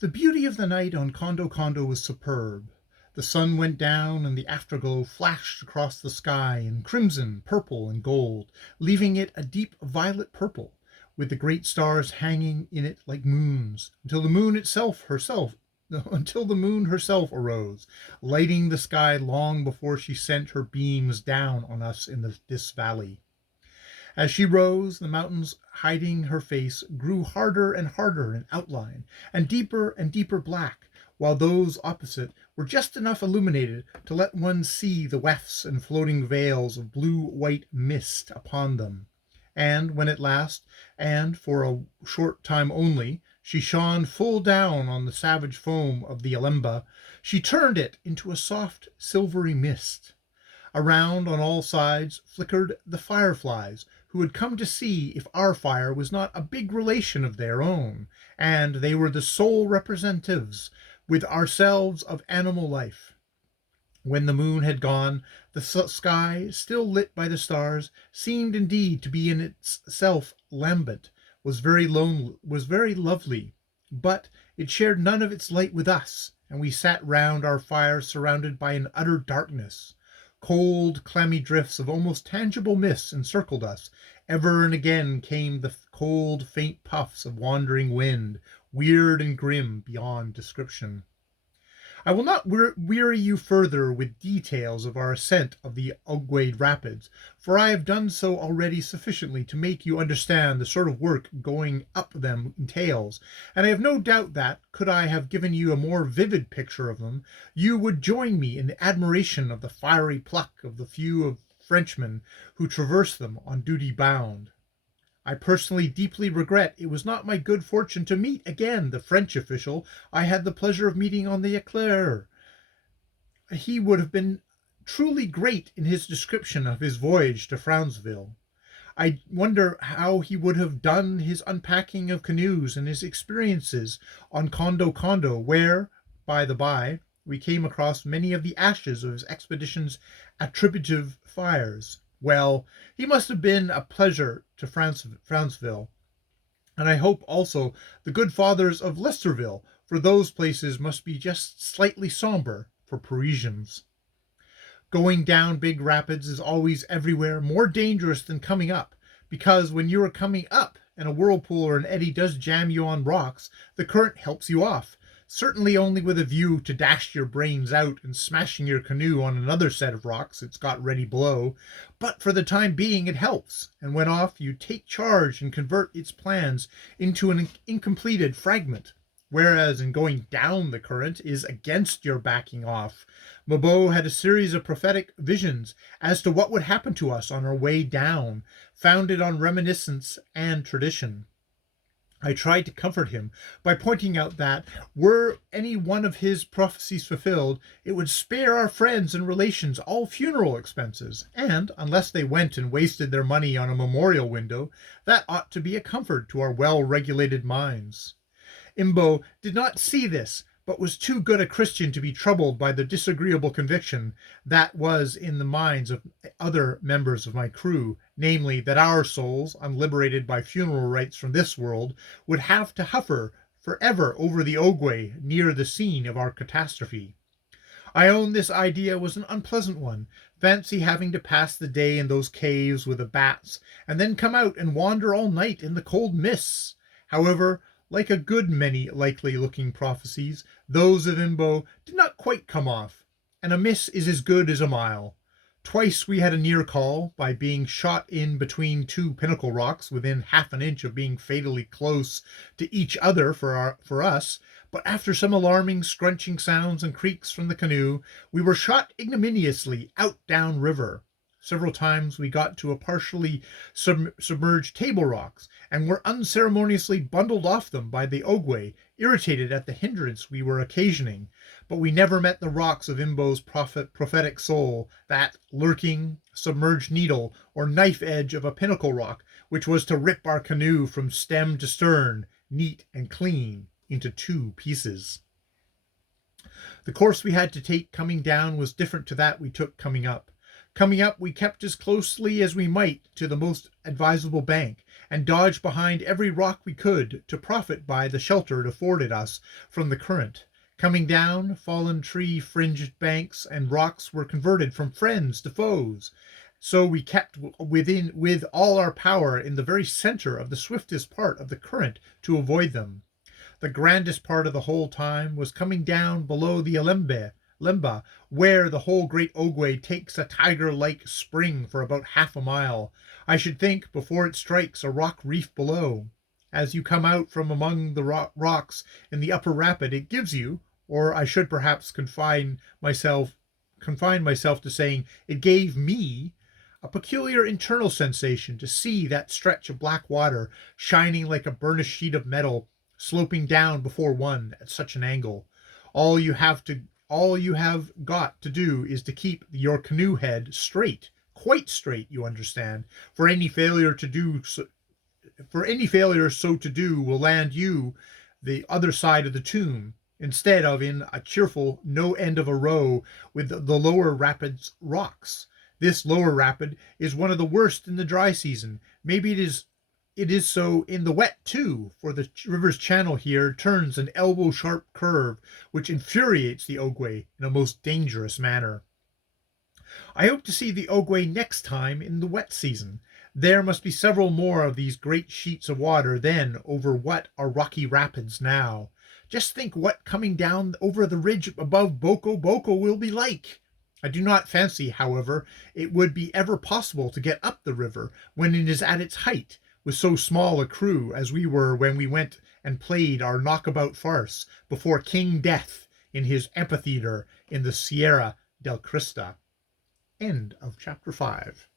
The beauty of the night on Kondo Kondo was superb. The sun went down, and the afterglow flashed across the sky in crimson, purple, and gold, leaving it a deep violet purple, with the great stars hanging in it like moons, until the moon herself arose, lighting the sky long before she sent her beams down on us in this valley. As she rose, the mountains hiding her face grew harder and harder in outline, and deeper black, while those opposite were just enough illuminated to let one see the wefts and floating veils of blue-white mist upon them. And when at last, and for a short time only, she shone full down on the savage foam of the Alemba, she turned it into a soft silvery mist. Around on all sides flickered the fireflies, who had come to see if our fire was not a big relation of their own, and they were the sole representatives with ourselves of animal life. When the moon had gone, the sky, still lit by the stars, seemed indeed to be in itself lambent, was very lovely, but it shared none of its light with us, and we sat round our fire surrounded by an utter darkness. Cold, clammy drifts of almost tangible mist encircled us. Ever and again came the cold, faint puffs of wandering wind, weird and grim beyond description. I will not weary you further with details of our ascent of the Ogwe Rapids, for I have done so already sufficiently to make you understand the sort of work going up them entails, and I have no doubt that, could I have given you a more vivid picture of them, you would join me in the admiration of the fiery pluck of the few of Frenchmen who traverse them on duty bound. I personally deeply regret it was not my good fortune to meet again the French official I had the pleasure of meeting on the Eclair. He would have been truly great in his description of his voyage to Frownsville. I wonder how he would have done his unpacking of canoes and his experiences on Kondo Kondo, where, by the by, we came across many of the ashes of his expedition's attributive fires. Well, he must have been a pleasure to Frownsville, and I hope also the good fathers of Lesterville, for those places must be just slightly sombre for Parisians. Going down big rapids is always everywhere more dangerous than coming up, because when you are coming up and a whirlpool or an eddy does jam you on rocks, the current helps you off, certainly only with a view to dash your brains out and smashing your canoe on another set of rocks it's got ready below, but for the time being it helps, and when off you take charge and convert its plans into an incompleted fragment, whereas in going down the current is against your backing off. Mabeau had a series of prophetic visions as to what would happen to us on our way down, founded on reminiscence and tradition. I tried to comfort him by pointing out that, were any one of his prophecies fulfilled, it would spare our friends and relations all funeral expenses, and, unless they went and wasted their money on a memorial window, that ought to be a comfort to our well-regulated minds. Imbo did not see this, but was too good a Christian to be troubled by the disagreeable conviction that was in the minds of other members of my crew, namely, that our souls, unliberated by funeral rites from this world, would have to hover forever over the Ogwe near the scene of our catastrophe. I own this idea was an unpleasant one. Fancy having to pass the day in those caves with the bats, and then come out and wander all night in the cold mists. However, like a good many likely-looking prophecies, those of Imbo did not quite come off, and a miss is as good as a mile. Twice we had a near call, by being shot in between two pinnacle rocks within half an inch of being fatally close to each other for us, but after some alarming scrunching sounds and creaks from the canoe, we were shot ignominiously out down river. Several times we got to a partially submerged table rocks, and were unceremoniously bundled off them by the Ogwe, irritated at the hindrance we were occasioning. But we never met the rocks of Imbo's prophetic soul, that lurking, submerged needle or knife edge of a pinnacle rock, which was to rip our canoe from stem to stern, neat and clean, into two pieces. The course we had to take coming down was different to that we took coming up. Coming up, we kept as closely as we might to the most advisable bank, and dodged behind every rock we could to profit by the shelter it afforded us from the current. Coming down, fallen tree-fringed banks and rocks were converted from friends to foes. So we kept with all our power in the very center of the swiftest part of the current to avoid them. The grandest part of the whole time was coming down below the Lemba, where the whole great Ogwe takes a tiger-like spring for about half a mile, I should think, before it strikes a rock reef below. As you come out from among the rocks in the upper rapid, it gives you, or I should perhaps confine myself to saying it gave me, a peculiar internal sensation to see that stretch of black water shining like a burnished sheet of metal sloping down before one at such an angle. All you have got to do is to keep your canoe head straight, quite straight, you understand. For any failure so to do will land you the other side of the tomb, instead of in a cheerful no end of a row with the lower rapids rocks. This lower rapid is one of the worst in the dry season. Maybe it is so in the wet too, for the river's channel here turns an elbow-sharp curve, which infuriates the Ogwe in a most dangerous manner. I hope to see the Ogwe next time in the wet season. There must be several more of these great sheets of water then over what are rocky rapids now. Just think what coming down over the ridge above Boko Boko will be like. I do not fancy, however, it would be ever possible to get up the river when it is at its height, with so small a crew as we were when we went and played our knockabout farce before King Death in his amphitheater in the Sierra del Crista. End of chapter 5.